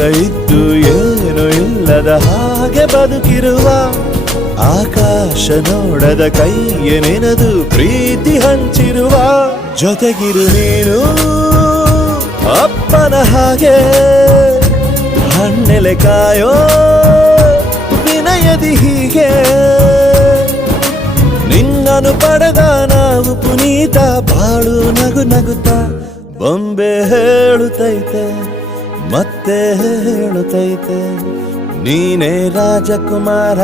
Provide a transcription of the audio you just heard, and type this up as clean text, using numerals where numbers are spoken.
ಎಲ್ಲ ಇದ್ದು ಏನು ಇಲ್ಲದ ಹಾಗೆ ಬದುಕಿರುವ ಆಕಾಶ ನೋಡದ ಕೈಯೇ ನೆನೆದು ಪ್ರೀತಿ ಹಂಚಿರುವ ಜೊತೆಗಿರು ನೀನು ಅಪ್ಪನ ಹಾಗೆ ಹಣ್ಣೆಲೆ ಕಾಯೋ ವಿನಯದಿ ಹೀಗೆ ನಿನ್ನನು ಪಡೆದ ನಾವು ಪುನೀತ ಬಾಳು ನಗು ನಗುತ್ತಾ ಬೊಂಬೆ ಹೇಳುತ್ತೈತೆ ಮತ್ತೆ ಹೇಳುತ್ತೈತೆ ನೀನೇ ರಾಜಕುಮಾರ.